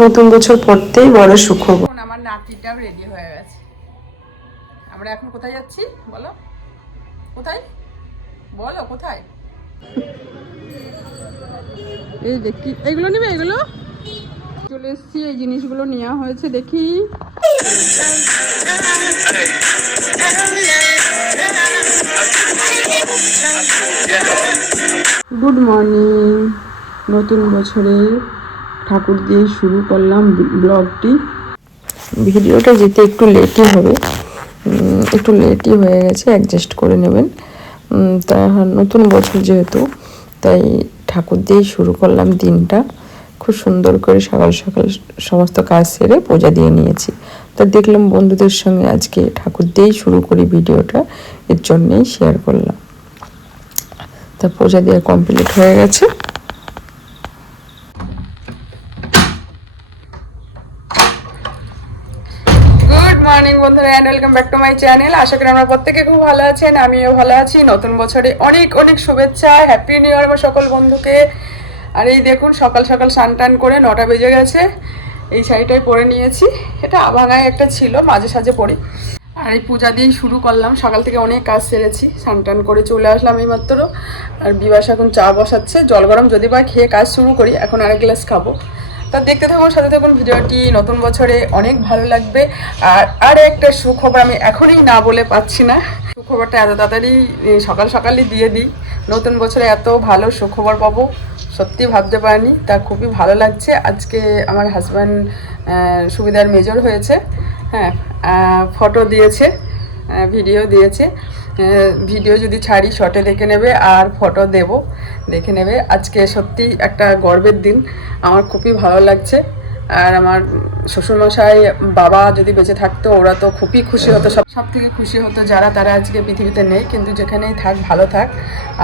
নতুন বছর পড়তেই বড় সুখবর। আমার নাতিটাও রেডি হয়ে গেছে। আমরা এখন কোথায় যাচ্ছি বলো? কোথায় বলো কোথায়? এই দেখি এগুলো নেবে, এগুলো চলে এসছি, এই জিনিসগুলো নেওয়া হয়েছে। দেখি গুড মর্নিং। নতুন বছরে ঠাকুর দিয়ে শুরু করলাম ব্লগটি। ভিডিওটা যেতে একটু লেটই হবে, একটু লেটই হয়ে গেছে, অ্যাডজাস্ট করে নেবেন। তা নতুন বছর যেহেতু, তাই ঠাকুর দিয়েই শুরু করলাম দিনটা। খুব সুন্দর করে সকাল সকাল সমস্ত কাজ সেরে পূজা দিয়ে নিয়েছি। তা দেখলাম বন্ধুদের সঙ্গে আজকে ঠাকুর দিয়েই শুরু করি ভিডিওটা, এর জন্যেই শেয়ার করলাম। তা পূজা দিয়ে কমপ্লিট হয়ে গেছে। গুড মর্নিং বন্ধুরা, and welcome back to my channel. আশা করি আমরা প্রত্যেকে খুব ভালো আছেন, আমিও ভালো আছি। নতুন বছরে অনেক অনেক শুভেচ্ছা, হ্যাপি নিউ ইয়ার আমার সকল বন্ধুকে। আর এই দেখুন সকাল সকাল স্নান টান করে 9টা বেজে গেছে। এই শাড়িটাই পরে নিয়েছি, এটা আভাঙায় একটা ছিল, মাঝে সাঝে পরি। আর এই পূজা দিয়েই শুরু করলাম, সকাল থেকে অনেক কাজ সেরেছি, স্নান টান করে চলে আসলাম এইমাত্র। আর বিবাস এখন চা বসাচ্ছে, জল গরম যদি বা খেয়ে কাজ শুরু করি, এখন আরেক গ্লাস খাবো। তা দেখতে থাকুন, সাথে থাকুন ভিডিওটি। নতুন বছরে অনেক ভালো লাগবে। আর একটা সুখবর আমি এখনই না বলে পাচ্ছি না, সুখবরটা এত তাড়াতাড়ি সকাল সকালই দিয়ে দিই। নতুন বছরে এত ভালো সুখবর পাবো সত্যি ভাবতে পারিনি, তা খুবই ভালো লাগছে। আজকে আমার হাজব্যান্ড সুবিধার মেজর হয়েছে। হ্যাঁ, ফটো দিয়েছে, ভিডিও দিয়েছে। ভিডিও যদি ছাড়ি শর্টে দেখে নেবে, আর ফটো দেব, দেখে নেবে। আজকে সত্যি একটা গর্বের দিন, আমার খুবই ভালো লাগছে। আর আমার শ্বশুরমশাই বাবা যদি বেঁচে থাকতো, ওরা তো খুবই খুশি হতো, সব থেকে খুশি হতো। যারা তারা আজকে পৃথিবীতে নেই, কিন্তু যেখানেই থাক ভালো থাক,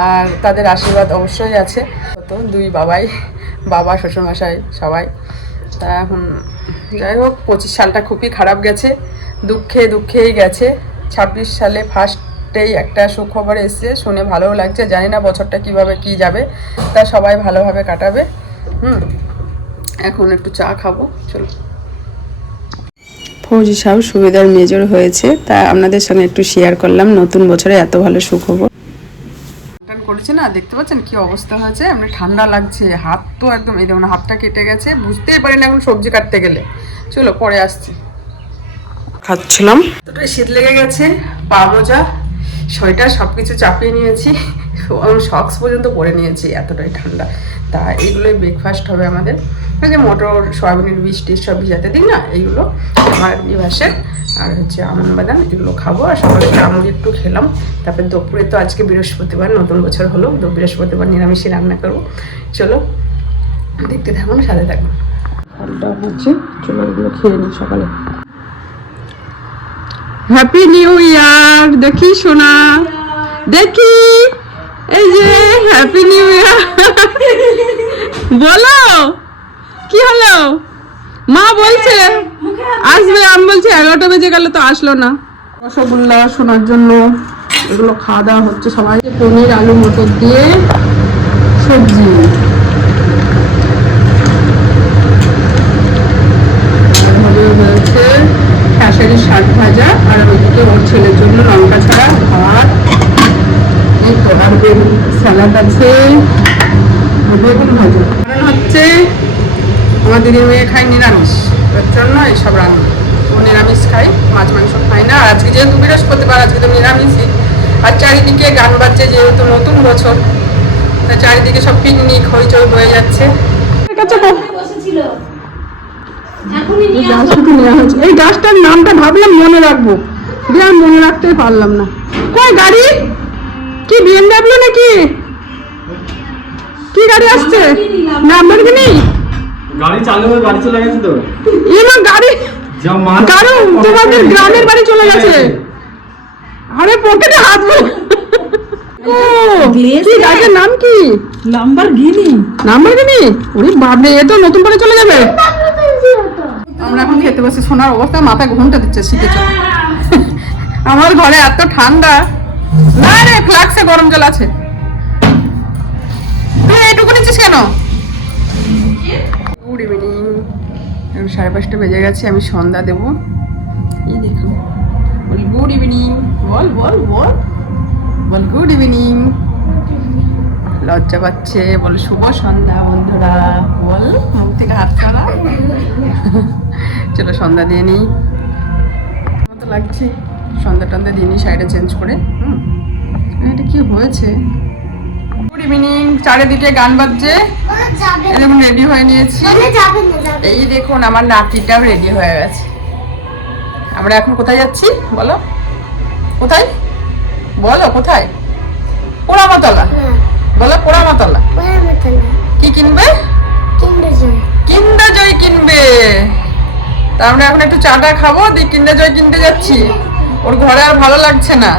আর তাদের আশীর্বাদ অবশ্যই আছে। তো দুই বাবাই, বাবা শ্বশুরমশাই সবাই। তা এখন যাই হোক, 25 সালটা খুবই খারাপ গেছে, দুঃখে দুঃখেই গেছে। 26 সালে ফার্স্টেই একটা সুখবর এসছে, শুনে ভালোও লাগছে। জানি না বছরটা কিভাবে কি যাবে, তা সবাই ভালোভাবে কাটাবে। এখন একটু চা খাবো, চলো। ফৌজি সাহেব সুবিধার মেজর হয়েছে, তা আপনাদের সঙ্গে একটু শেয়ার করলাম নতুন বছরে এত ভালো সুখবর। করেছে না, দেখতে পাচ্ছেন কি অবস্থা হয়েছে, এমনি ঠান্ডা লাগছে, হাত তো একদম, এই দেখুন হাতটা কেটে গেছে, বুঝতেই পারি না এখন সবজি কাটতে গেলে। চলো পরে আসছি। খাচ্ছিলাম, এতটাই শীত লেগে গেছে, পা মোজা সোয়েটার সব কিছু চাপিয়ে নিয়েছি, সক্স পর্যন্ত পরে নিয়েছি, এতটাই ঠান্ডা। তা এইগুলোই ব্রেকফাস্ট হবে আমাদের। ওই যে মটর সয়াবিনের বীজ টিজ সব ভিজাতে দিই না, এইগুলো আমার বিভাসের। আর হচ্ছে আমন বাদাম, এগুলো খাবো। আর সকালে আমুড়ি একটু খেলাম। তারপরে দুপুরে তো আজকে বৃহস্পতিবার, নতুন বছর হলো, বৃহস্পতিবার নিরামিষই রান্না করবো। চলো দেখতে থাকুন, সাথে থাকুন। ফলটা হচ্ছে, চলো এগুলো খেয়ে নিই সকালে। Happy new year. দেখি সোনা, দেখি, এই যে হ্যাপি নিউ ইয়ার। বলো কি হলো? মা বলছে আসবে, আমি বলছি 11টা বেজে গেল, তো আসলো না। রসগোল্লা শোনার জন্য এগুলো খাওয়া দাওয়া হচ্ছে সবাই। পনির আলু মটর দিয়ে সবজি, হয়েছে খেসারি শাক ভাজা, আর ওইদিকে ওর ছেলের জন্য লঙ্কা ছাড়া ভাত, এই তো, আর বেগুন স্যালাড আছে, বেগুন ভাজা। কারণ হচ্ছে আমার দিদির মেয়ে খায় নিরামিষ, ওর জন্য এইসব রান্না। ও নিরামিষ খাই, মাছ মাংস খাই না। আর আজকে যেহেতু বৃহস্পতিবার, আজকে তো নিরামিষই। আর চারিদিকে গান বাজছে, যেহেতু নতুন বছর, তা চারিদিকে সব পিকনিক হইচই হয়ে যাচ্ছে। এই গাছটার নামটা ভাবলাম মনে রাখবো, দিয়ে আমি মনে রাখতেই পারলাম না। কই গাড়ি? কি বিএমডব্লিউ নাকি? কি গাড়ি আসছে? নাম্বার কি নেই? গাড়ি চালু হয়ে গাড়ি চলে গেছে তো। ইমা গাড়ি গাড়ি তোমাদের গ্রামের বাড়ি চলে গেছে। আরে পকেটে হাত বল। ও কি গাড়ির নাম কি? লাম্বরগিনি। লাম্বরগিনি? ওরে বাপ রে, এ তো নতুন করে চলে যাবে। আমরা এখন খেতে বসে, সোনার অবস্থা মাথায় ঘুমটা দিচ্ছে শীতের জন্য। আমার ঘরে এত ঠান্ডা না রে, ফ্লাক্সে গরম জল আছে। তুই এইটুকু নিচ্ছিস কেন? Good evening. এখন 5:30 বেজে গেছে, আমি সন্ধ্যা দেবো। এই দেখুন, বল গুড ইভিনিং, বল বল বল বল গুড ইভিনিং। লজ্জা পাচ্ছে, বল শুভ সন্ধ্যা বন্ধুরা, বল মুখ থেকে হাত ছাড়া। চলো সন্ধ্যা দিয়ে নিই, মতো লাগছে। সন্ধ্যা টন্ধ্যা দিয়ে নিই শাড়িটা চেঞ্জ করে। এটা কি হয়েছে? Good evening. চারিদিকে গান বাজছে, এরকম রেডি হয়ে নিয়েছি। এই দেখুন আমার নাতিটাও রেডি হয়ে গেছে। আমরা এখন কোথায় যাচ্ছি বলো? কোথায় বলো? কোথায়? পোড়ামাতলা। বলো পোড়ামাতলা। কি কিনবে? কিন্ডার জয় কিনবে। তা আমরা এখন একটু চাটা খাবো, দিয়ে কিন্ডার জয় কিনতে যাচ্ছি। ওর ঘরে আর ভালো লাগছে না।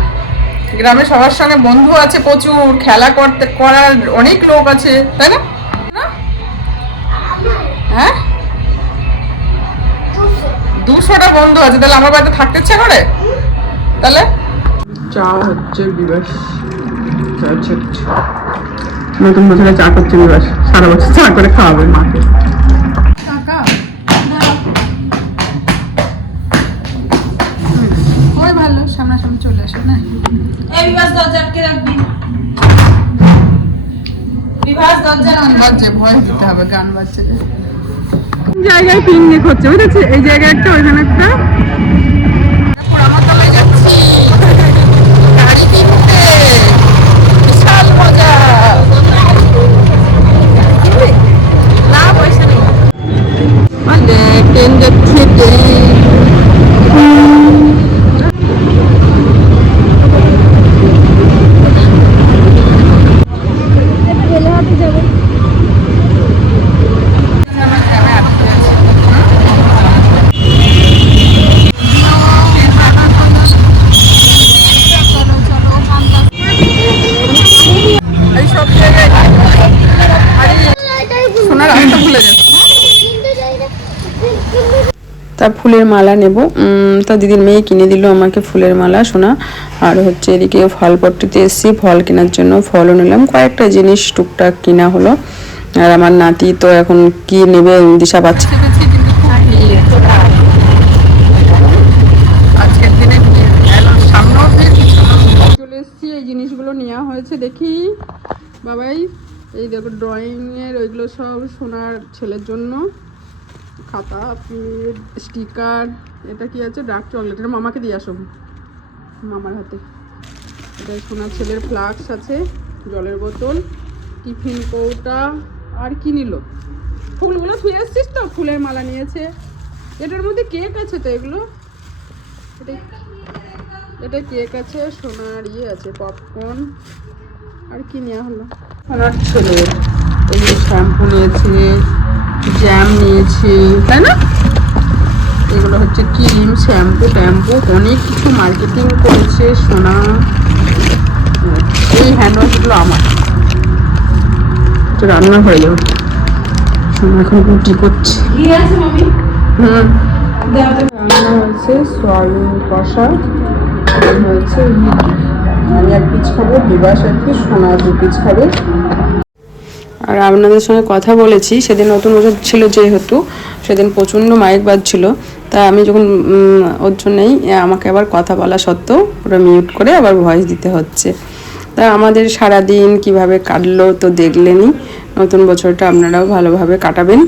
গ্রামে সবার সঙ্গে বন্ধু আছে প্রচুর, খেলা করার অনেক লোক আছে, তাই না? হ্যাঁ 200টা বন্ধু আছে, তাহলে আমার বাড়িতে থাকতে ইচ্ছা করে? তাহলে চা হচ্ছে বিবাস, নতুন বছরে চা করছে বিবাস, সারা বছর চা করে খাওয়াবে মাকে। ওই ভালো সামনাসামনি চলে আসো না। গান বাজছে, ভয় দিতে হবে, গান বাজছে। জায়গায় পিকনিক হচ্ছে বুঝেছি, এই জায়গায় একটা, ওইখানে একটা। পোড়ামাতলায় যাচ্ছি গাড়ি কিনতে, বিশাল মজা। না পয়সা নেই, ট্রেন যাচ্ছে, তা ফুলের মালা নেব। তা দিদির মেয়ে কিনে দিল আমাকে ফুলের মালা সোনা। আর হচ্ছে এদিকে ফলপট্টিতে এসেছি ফল কেনার জন্য, ফলও নিলাম, কয়েকটা জিনিস টুকটাক কিনা হলো। আর আমার নাতি তো এখন কি নেবে দিশা পাচ্ছে। আজকের দিনে চলে এসেছি, এই জিনিসগুলো নেওয়া হয়েছে দেখি বাবাই। এই দেখো ড্রয়িংয়ের ওইগুলো সব সোনার ছেলের জন্য, খাতা, স্টিকার। এটা কি আছে? Dark chocolate. এটা মামাকে দিয়ে আসো, মামার হাতে। এটা সোনার ছেলের ফ্লাক্স আছে, জলের বোতল, টিফিন কৌটা। আর কি নিল? ফুলগুলো ছুঁয়ে এসছিস তো, ফুলের মালা নিয়েছে। এটার মধ্যে কেক আছে তো, এগুলো এটা কেক আছে, সোনার ইয়ে আছে, পপকর্ন। আর কি নেওয়া হলো? সোনার ছেলের এই শ্যাম্পু নিয়েছে, জ্যাম নিয়েছি, তাই না? এগুলো হচ্ছে ক্রিম, শ্যাম্পু ট্যাম্পু, অনেক কিছু মার্কেটিং করেছে সোনা। এই হ্যান্ড ওয়াশগুলো আমার, রান্না হয়ে যাবে। সোনা এখন রুটি করছে। রান্না হয়েছে সয়াবিন কষা, হয়েছে রুটি। আমি 1 পিস খাবো, বিবাস 1 পিস, সোনা 2 পিস খাবে। আর আপনাদের সঙ্গে কথা বলেছি, সেদিন নতুন বছর ছিল যেহেতু, সেদিন প্রচণ্ড মাইক বাজছিল। তা আমি যখন ওর জন্যই আমাকে আবার কথা বলা সত্ত্বেও ওরা মিউট করে আবার ভয়েস দিতে হচ্ছে। তা আমাদের সারাদিন কিভাবে কাটলো তো দেখলেনই। নতুন বছরটা আপনারাও ভালোভাবে কাটাবেন।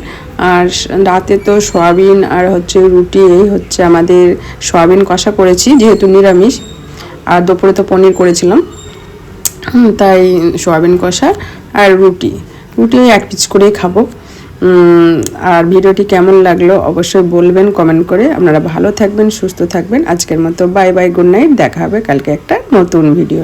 আর রাতে তো সয়াবিন আর হচ্ছে রুটি, এই হচ্ছে আমাদের সয়াবিন কষা করেছি যেহেতু নিরামিষ। আর দুপুরে তো পনির করেছিলাম, তাই সয়াবিন কষা আর রুটি 1 পিস করেই খাবো। আর ভিডিওটি কেমন লাগলো অবশ্যই বলবেন কমেন্ট করে। আপনারা ভালো থাকবেন, সুস্থ থাকবেন। আজকের মতো বাই বাই, গুড নাইট। দেখা হবে কালকে একটা নতুন ভিডিও।